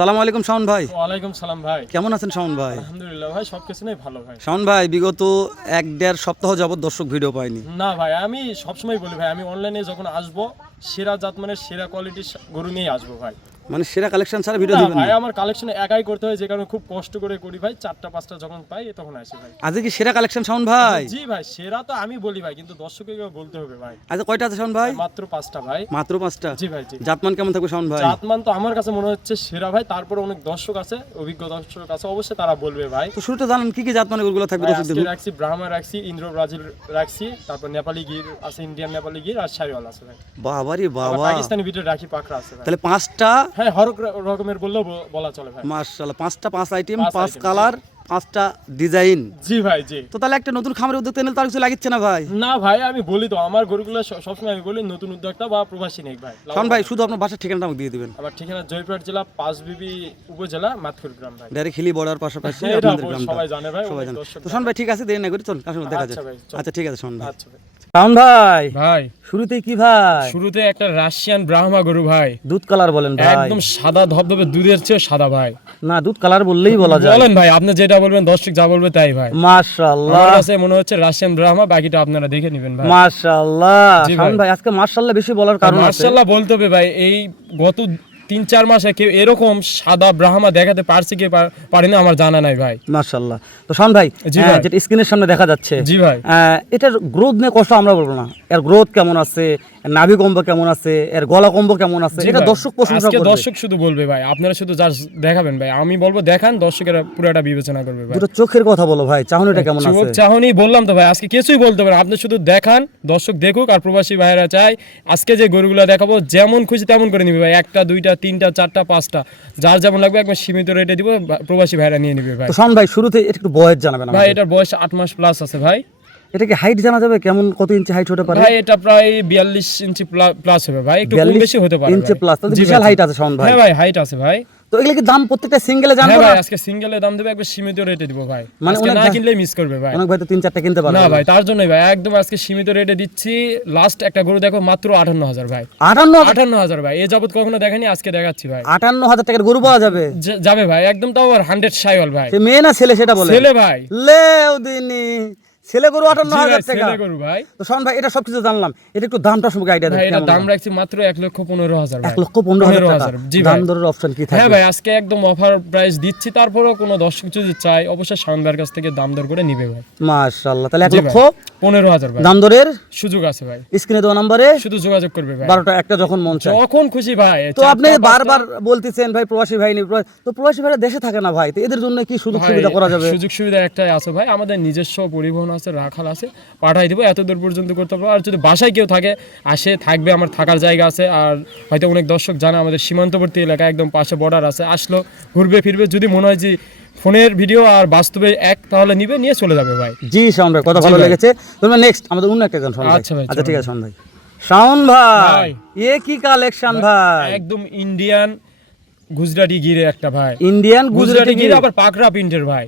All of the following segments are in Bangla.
সালাম আলাইকুম শাওন ভাই। ওয়ালাইকুম সালাম ভাই। কেমন আছেন শাওন ভাই? আলহামদুলিল্লাহ ভাই সব কিছু নেই ভালো ভাই। শাওন ভাই বিগত এক দেড় সপ্তাহ যাবত দর্শক ভিডিও পাইনি। না ভাই আমি সবসময় বলি ভাই আমি অনলাইনে যখন আসব সেরা জাত মানে সেরা কোয়ালিটির গরু নিয়ে আসব ভাই। মানে সেরা কালেকশন ছাড়া ভিডিও দিবেন ভাই আমার কালেকশন একাই করতে হয় যে কারণে খুব কষ্ট করে করি ভাই। চারটা পাঁচটা যখন পাই তখন আসি ভাই। আজকে কি সেরা কালেকশন শাওন ভাই? জি ভাই সেরা তো আমি বলি ভাই কিন্তু দর্শককে বলতে হবে ভাই। আজকে কয়টা আছে শাওন ভাই? মাত্র পাঁচটা ভাই। মাত্র পাঁচটা? জি ভাই জি। জাতমান কেমন থাকবে শাওন ভাই? জাতমান তো আমার কাছে মনে হচ্ছে সেরা ভাই তারপরে অনেক দর্শক আছে অভিজ্ঞ দর্শক আছে অবশ্যই তারা বলবে ভাই। তো শুরুতে জানান কি কি জাতমানের গরুগুলো থাকবে দর্শক দেখুন রাখছি ব্রাহ্মা রাখছি ইন্দ্র ব্রাজিল রাখছি তারপর নেপালি গির আছে ইন্ডিয়ান নেপালি গির আর শাড়িওয়াল আছে ভাই। বাবারি বাবা। পাকিস্তানি ভিডিও রাখি পাকড়া আছে তাহলে পাঁচটা হ্যাঁ হর রকমের বললেও বলা চলে ভাই। পাঁচটা পাঁচ আইটেম পাঁচ কালার পাঁচটা ডিজাইন জি ভাই জি। তো তাহলে একটা নতুন খামারের উদ্যোগ তার কিছু লাগিচ্ছে না ভাই। না ভাই আমি বলি তো আমার গরুগুলো সবসময় আমি বলি নতুন উদ্যোক্তা বা প্রবাসী নেই ভাই। শাওন ভাই শুধু আপনার বাসার ঠিকানাটা আমাকে দিয়ে দিবেন। আমার ঠিকানা জয়পুরহাট জেলা পাঁচবিবি উপজেলা মাতকুর গ্রাম ভাই। ডাইরেক্ট হিলি বর্ডার পাশাপাশি আপনাদের গ্রামটা। সবাই জানে ভাই সবাই জানে। তো শাওন ভাই ঠিক আছে দেরি না করি চল কার দেখা যায় আচ্ছা চল। আচ্ছা ঠিক আছে শাওন ভাই। আচ্ছা ভাই। শাওন ভাই ভাই। শুরুতেই কি ভাই? শুরুতে একটা রাশিয়ান ব্রাহ্মা গরু ভাই। দুধ কালার বলেন ভাই। একদম সাদা ধবধবে দুধের চেয়ে সাদা ভাই। না দুধ কালার বললেই বলা যায়। বলেন ভাই আপনি যেটা বলবেন দর্শক যা বলবে তাই ভাই। মাশাআল্লাহ। আমার কাছে মনে হচ্ছে রাশিয়ান ব্রাহ্মা বাকিটা আপনারা দেখে নেবেন ভাই। মাশাআল্লাহ। শাওন ভাই। আজকে মাশাআল্লাহ বেশি বলার কারণ আছে। মার্শাল্লাহ বলতে হবে ভাই এই গত তিন চার মাসে কেউ এরকম সাদা ব্রাহ্মা দেখাতে পারছে কি পারি না আমার জানা নাই ভাই। মাশাল্লাহ তো শান ভাই জি ভাই। যেটা স্ক্রিনের সামনে দেখা যাচ্ছে জি ভাই। এটার গ্রোথ নিয়ে কষ্ট আমরা বলব না। এর গ্রোথ কেমন আছে? নাভি কম্ব কেমন আছে? এর গলা কম্ব কেমন আছে? এটা দর্শক প্রশংসা করবে। দর্শক শুধু বলবে ভাই আপনারা শুধু যা দেখাবেন ভাই। আমি বলব দেখান দর্শকেরা পুরোটা বিবেচনা করবে ভাই। দুটো চোখের কথা বলো ভাই চাহনিটা কেমন চোখ আছে? চাহনি বললাম তো ভাই আজকে কিছুই বলতে পারেন আপনি শুধু দেখান দর্শক দেখুক আর প্রবাসী ভাইরা চাই। আজকে যে গরুগুলো দেখাবো যেমন খুশি তেমন করে নিবে ভাই। একটা দুইটা তিনটা চারটা পাঁচটা যার যেমন লাগবে একবার সীমিত রেটে দিব প্রবাসী ভাইরা নিয়ে নিবে ভাই। তো শাওন ভাই শুরুতে একটু বয়স জানাবেন ভাই। এটার বয়স আট মাস প্লাস আছে ভাই। এটা কি হাইট জানা যাবে? কেমন কত ইঞ্চি হাইট হতে পারে? ভাই এটা প্রায় বিয়াল্লিশ ইঞ্চি প্লাস হবে ভাই। একটু কম বেশি হতে পারে ইঞ্চি plus, তাহলে বিশাল height আছে শাওন ভাই। হ্যাঁ ভাই হাইট আছে ভাই। তো এগুলো কি দাম প্রত্যেকটা সিঙ্গেলে জানব ভাই না আজকে সিঙ্গেলে দাম দেবে একবার সীমিত রেটে দিব ভাই। মানে অনেক না কিনলে মিস করবে ভাই। অনেক ভাই তো তিন চারটা কিনতে পারবে না ভাই। তার জন্যই ভাই একদম আজকে সীমিত রেটে দিচ্ছি। লাস্ট একটা গরু দেখো মাত্র আটান্ন হাজার ভাই। আটান্ন আটান্ন হাজার ভাই এ যাবত কখনো দেখেনি আজকে দেখাচ্ছি ভাই। আটান্ন হাজার টাকার গরু পাওয়া যাবে? যাবে ভাই একদম তাও আর হান্ড্রেড সাইওয়াল ভাই। সে মেয়ে না ছেলে সেটা বলে? ছেলে ভাই। লেও দিনি। ছেলে গরু আটান্ন হাজার টাকা। ছেলে গরু ভাই। তো শোন ভাই এটা সবকিছু জানলাম। এটা একটু দামটা সম্পর্কে আইডিয়া দেন এটা দাম রাখছি মাত্র এক লক্ষ পনেরো হাজার এক লক্ষ পনেরো হাজার টাকা। দাম দরের অপশন কি হ্যাঁ ভাই আজকে একদম অফার প্রাইস দিচ্ছি তারপরেও কোনো দর্শক যদি চাই অবশ্যই কাছ থেকে দাম দর করে নিবে ভাই। মাশাআল্লাহ তাহলে এক লক্ষ পনেরো হাজার ভাই। দাম দরের সুযোগ আছে ভাই। স্ক্রিনে দেওয়া নম্বরে শুধু যোগাযোগ করবে ভাই। বারোটা একটা যখন মন চায়। যখন খুশি ভাই তো আপনি বারবার বলতেছেন ভাই প্রবাসী ভাই তো প্রবাসী ভাইরা দেশে থাকে না ভাই তো এদের জন্য কি সুযোগ সুবিধা করা যাবে? সুযোগ সুবিধা একটাই আছে ভাই আমাদের নিজস্ব পরিবহন আছে রাখাল আছে পাঠাই দিব এত দূর পর্যন্ত করতে পারব। আর যদি বাসায় কেউ থাকে আসে থাকবে আমার থাকার জায়গা আছে। আর হয়তো অনেক দর্শক জানে আমাদের সীমান্তবর্তী এলাকা একদম পাশে বর্ডার আছে। আসলো ঘুরবে ফিরবে যদি মনে হয় যে ফোনের ভিডিও আর বাস্তবে এক তাহলে নিবে নিয়ে চলে যাবে ভাই। জি শাওন ভাই কথা ভালো লেগেছে। তোমরা নেক্সট আমাদের অন্য একটা গান আচ্ছা ভাই, আচ্ছা ঠিক আছে শোন ভাই। শাওন ভাই। এ কি কালেকশন ভাই একদম ইন্ডিয়ান গুজরাটি গিরে একটা ভাই। ইন্ডিয়ান গুজরাটি গিরে আবার পাকড়া প্রিন্টের ভাই।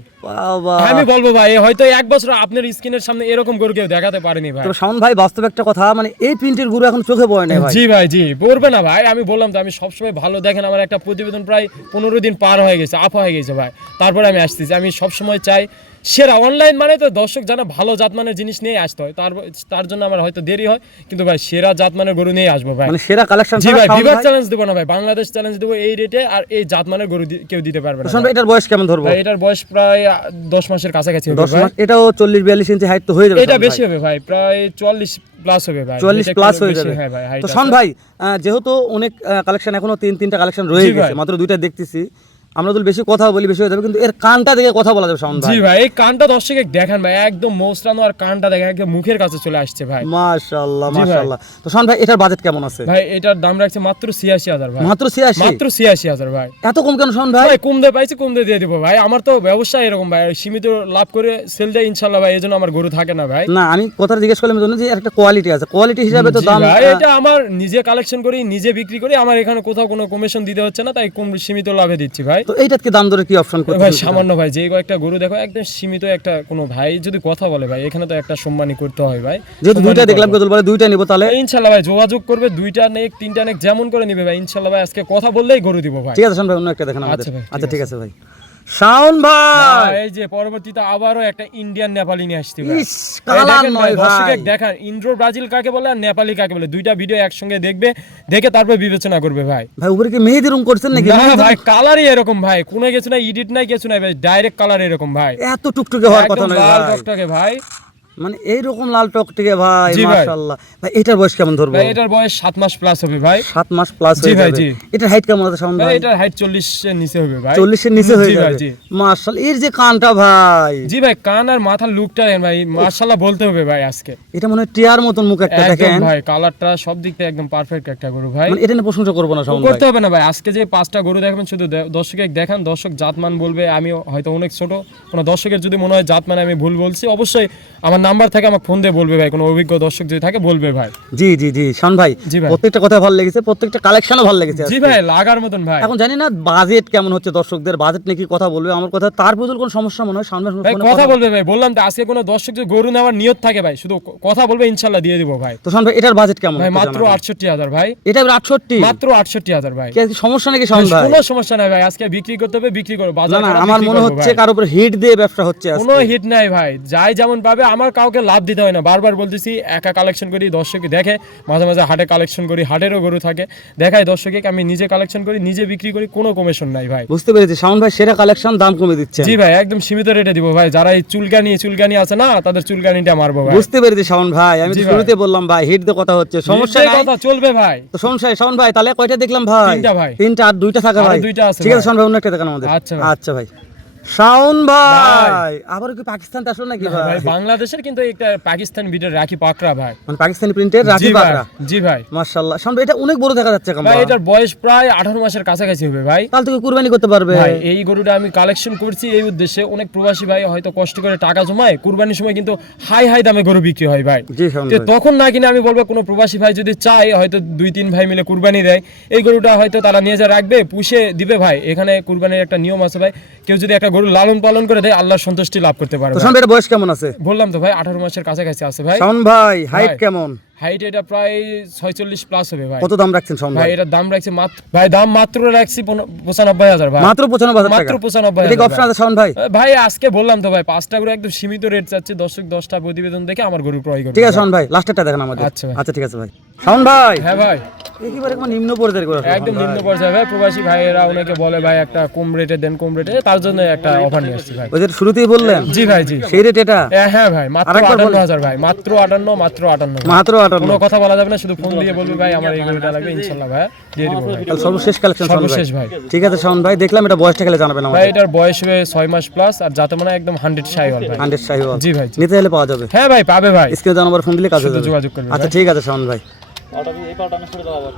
আমি বলব ভাই হয়তো এক বছর আপনার স্ক্রিনের সামনে এরকম গরু কেউ দেখাতে পারেনি ভাই। তো শাওন ভাই বাস্তব একটা কথা মানে এই প্রিন্টের গুরু এখন চোখে পড়ে না ভাই। জি ভাই জি পড়বে না ভাই আমি বললাম তো আমি সবসময় ভালো দেখেন আমার একটা প্রতিবেদন প্রায় পনেরো দিন পার হয়ে গেছে হয়ে গেছে ভাই। তারপরে আমি আসতেছি আমি সবসময় চাই সেরা অনলাইন মানে তো দর্শক জানা ভালো জাতমানের জিনিস নিয়ে আসতে হয় তার তার জন্য আমার হয়তো দেরি হয় কিন্তু ভাই সেরা জাত জাতমানের গরু নিয়ে আসব ভাই। মানে সেরা কালেকশন জি ভাই বিভাগ চ্যালেঞ্জ দেবো না ভাই বাংলাদেশ চ্যালেঞ্জ দেবো এই রেটে আর এই জাতমানের গরু কেউ দিতে পারবে না এটার বয়স কেমন ধরবো? এটার বয়স প্রায় দশ মাসের কাছাকাছি হবে দশ মাস এটাও চল্লিশ বিয়াল্লিশ ইঞ্চি হাইট তো হয়ে যাবে এটা বেশি হবে ভাই প্রায় চুয়াল্লিশ প্লাস হবে ভাই। চুয়াল্লিশ প্লাস হয়ে যাবে। হ্যাঁ ভাই তো শোন ভাই যেহেতু অনেক কালেকশন এখনও তিন তিনটা কালেকশন রয়ে গেছে মাত্র দুইটা দেখতেছি। আমরা তো বেশি কথা বলি বেশি হয়ে যাবে কিন্তু এর কানটা দেখে কথা বলা যাবে জি ভাই এই কানটা দর্শকে দেখেন ভাই একদম মৌসরানো আর কানটা দেখেন একদম মুখের কাছে চলে আসছে ভাই। মাশাআল্লাহ। মাশাআল্লাহ। তো শাওন ভাই এটার বাজেট কেমন আছে? ভাই এটার দাম রাখছে মাত্র ছিয়াশি হাজার ভাই। মাত্র ছিয়াশি? মাত্র ছিয়াশি হাজার ভাই। এত কম কেন শাওন ভাই ভাই কম দিয়ে পাইছি কম দিয়ে দিয়ে দিব ভাই। আমার তো ব্যবসা এরকম ভাই সীমিত লাভ করে সেল দেয় ইনশাল্লাহ ভাই এই জন্য আমার গরু থাকে না ভাই। না আমি কথাটা জিজ্ঞেস করলাম জন্য যে একটা কোয়ালিটি আছে। কোয়ালিটি হিসাবে তো দাম ভাই, এটা আমার নিজে কালেকশন করি নিজে বিক্রি করি আমার এখানে কোথাও কোনো কমিশন দিতে হচ্ছে না তাই কম সীমিত লাভে দিচ্ছি ভাই। তো এইটাকে দাম দরে কি অপশন করতে ভাই সামান্য ভাই যে কয়েকটা গরু দেখো একদম সীমিত একটা কোনো ভাই যদি কথা বলে ভাই এখানে তো একটা সম্মানই করতে হয় ভাই। যেহেতু দুইটা দেখলাম কেতুল বলে দুইটা নিব তাহলে? ইনশাল্লাহ ভাই যোগাযোগ করবে দুইটা নেক তিনটা নেক যেমন করে নিবে ভাই ইনশাল্লাহ ভাই আজকে কথা বললেই গরু দিব ভাই। ঠিক আছে ভাই অন্য একটা দেখেন আমাদের। আচ্ছা ভাই, আচ্ছা ঠিক আছে ভাই। শাওন ভাই! এই যে পরবর্তীতে আবারও একটা ইন্ডিয়ান নেপালি নিয়ে আসছি ভাই ইস কালার নয় ভাই। দেখান ইন্দ্রো ব্রাজিল কাকে বলে আর নেপালি কাকে বলে? দুইটা ভিডিও একসঙ্গে দেখবে দেখে তারপর বিবেচনা করবে ভাই। ভাই উপরে কি মেহেদি রং করছেন নাকি? না ভাই কালারই এরকম ভাই। কোনো কিছু নাই এডিট নাই কিছু নাই ভাই। ডাইরেক্ট কালার এরকম ভাই। এত টুকটুকে হওয়ার কথা নয় ভাই। টুকটুকে ভাই। মানে এইরকম লাল টকটকে ভাই ভাই। মাশাআল্লাহ। ভাই এটার বয়স কেমন ধরবো? ভাই এটার বয়স সাত মাস প্লাস হবে ভাই। সাত মাস প্লাস হয়ে যাবে। এটার হাইট কেমন আছে শাওন ভাই এটার হাইট চল্লিশের নিচে হবে ভাই। চল্লিশের নিচে হয়ে জি ভাই, যাবে। জি। মাশাআল্লাহ এর যে কানটা ভাই। জি ভাই কান আর মাথার লুকটা ভাই মার্শাল্লাহ বলতে হবে ভাই আজকে। এটা মনে টিয়ার মতন মুখ একটা দেখেন। ভাই কালারটা সব দিক থেকে একদম পারফেক্ট একটা গরু ভাই। মানে এটা নিয়ে প্রশংসা করব না ভাই করতে হবে না ভাই আজকে যে পাঁচটা গরু দেখবেন শুধু দর্শকে দেখান দর্শক জাতমান বলবে আমি হয়তো অনেক ছোট কোনো দর্শকের যদি মনে হয় জাতমান আমি ভুল বলছি অবশ্যই আমার নাম্বার থেকে আমাকে ফোন দিয়ে বলবে ভাই কোনো অভিজ্ঞ দর্শক যদি থাকে বলবে ভাই। জি জি জি শাওন ভাই প্রত্যেকটা কথা ভালো লেগেছে প্রত্যেকটা কালেকশনও ভালো লেগেছে জি ভাই লাগার মতন ভাই। এখন জানি না বাজেট কেমন হচ্ছে দর্শকদের বাজেট নিয়ে কি কথা বলবে আমার কথা তার প্রচুর কোনো সমস্যা মনে হয়? সামনে ভাই কথা বলবে? ভাই বললাম তো আজকে কোনো দর্শক যদি গরু নেওয়ার নিয়ত থাকে ভাই শুধু কথা বলবে ইনশাল্লাহ দিয়ে দিব ভাই। তো শাওন ভাই এটার বাজেট কেমন ভাই মাত্র। আটষট্টি হাজার ভাই। এটা আটষট্টি। মাত্র আটষট্টি হাজার ভাই। কি সমস্যা নাকি শাওন ভাই? কোনো সমস্যা নাই ভাই আজকে বিক্রি করতে হবে বিক্রি করব না বাজার আমার মনে হচ্ছে ভাই। কার উপর হিট দিয়ে ব্যবসা হচ্ছে। কোনো হিট নাই ভাই যাই যেমন পাবে আমার কাউকে লাভ দিতে হয় না। বারবার বলতেছি একা কালেকশন করি দর্শক দেখে। মাঝে মাঝে হাটে কালেকশন করি হাটেরও গরু থাকে। দেখাই দর্শকে আমি নিজে কালেকশন করি নিজে বিক্রি করি কোনো কমিশন নাই ভাই। বুঝতে পেরেছি। শাওন ভাই সেরা কালেকশন দাম কমে দিচ্ছে। জি ভাই একদম সীমিত রেটে দিব ভাই। যারা এই চুলকানি চুলকানি আছে না তাদের চুলকানিটা মারবো ভাই। বুঝতে পেরেছি শাওন ভাই। আমি তো শুরুতে বললাম ভাই হিট দিয়ে কথা হচ্ছে। সমস্যা নাই। কথা চলবে ভাই। তো সমস্যা শাওন ভাই তাহলে কয়টা দেখলাম ভাই? তিনটা ভাই। তিনটা আর দুইটা থাকা ভাই। দুইটা আছে ঠিক আছে। শাওন ভাই অন্য একটা দেখান আমাদের। আচ্ছা আচ্ছা ভাই। শাওন ভাই! আবার কি পাকিস্তান আসলো নাকি ভাই বাংলাদেশের কিন্তু একটা পাকিস্তান বিটের রাখি পাকড়া ভাই। মানে পাকিস্তানি প্রিন্টের রাখি পাকড়া? জি ভাই। মাশাআল্লাহ। শাওন ভাই এটা অনেক বড় দেখা যাচ্ছে কাম ভাই এটার বয়স প্রায় আঠারো মাসের কাছাকাছি হবে ভাই। তাহলে তুমি কুরবানি করতে পারবে। ভাই এই গরুটা আমি কালেকশন করছি এই উদ্দেশ্যে। অনেক প্রবাসী ভাই হয়তো কষ্ট করে টাকা জমায় কুরবানির সময় কিন্তু হাই হাই দামে গরু বিক্রি হয় ভাই। জি শাওন তখন না কিনে আমি বলব কোনো প্রবাসী ভাই যদি চায় হয়তো দুই তিন ভাই মিলে কুরবানি দেয়। এই গরুটা হয়তো তারা নিয়ে যা রাখবে পুষে দিবে ভাই। এখানে কুরবানির একটা নিয়ম আছে ভাই। কেউ যদি একটা গরু লালন পালন করে দেয় আল্লাহর সন্তুষ্টি লাভ করতে পারে শাওন ভাই বয়স কেমন আছে? বললাম তো ভাই আঠারো মাসের কাছাকাছি আছে ভাই। শাওন ভাই হাইট কেমন? হাইট এটা প্রায় ছয়চল্লিশ প্লাস হবে ভাই। কত দাম রাখছেন শাওন ভাই এটার দাম রাখছি মাত্র ভাই দাম মাত্র রাখছি পনেরো- পঁচানব্বই হাজার ভাই। মাত্র পঁচানব্বই হাজার মাত্র টাকা? পঁচানব্বই এটা অপশন আছে শাওন ভাই? ভাই আজকে বললাম তো ভাই পাঁচটা করে একদম সীমিত রেট চাচ্ছি দর্শক দশটা প্রতিবেদন দেখে আমার গরু ক্রয় করবে ঠিক আছে শাওন ভাই লাস্টেরটা দেখেন আমাদের। আচ্ছা আচ্ছা ঠিক আছে ভাই। শাওন ভাই! হ্যাঁ ভাই। একেবারে কোনো নিম্ন পর্যায়ের করে একদম নিম্ন পর্যায়ে ভাই প্রবাসী ভাইয়েরা অনেকে বলে ভাই একটা কম রেটে দেন কম রেটে তার জন্য একটা অফার নিয়ে আসছি ভাই। ওই শুরুতেই বললেন? জি ভাই জি। সেই রেট এটা? এ, হ্যাঁ ভাই মাত্র আরেকবার আটান্ন বলুন। হাজার ভাই মাত্র আটান্ন মাত্র আটান্ন ভাই। মাত্র আটান্ন। কোনো কথা বলা যাবে না শুধু ফোন দিয়ে বলবি ভাই আমার এই গরুটা লাগবে ইনশাল্লাহ ভাই দিয়ে দিব ভাই। সর্বশেষ কালেকশন সর্বশেষ ভাই। ঠিক আছে শাওন ভাই দেখলাম এটা বয়সটা খেলে জানাবেন ভাই এটার বয়স হবে ছয় মাস প্লাস আর যাতে মানে একদম ভাই। জি নিতে হলে পাওয়া যাবে। হ্যাঁ ভাই পাবে ভাই। স্ক্রিনে ফোন দিলে কাজ হয়ে যাবে। যোগাযোগ আচ্ছা ঠিক আছে শাওন ভাই। পাউডার এই পাউডার মিক্স করে দাও আবার।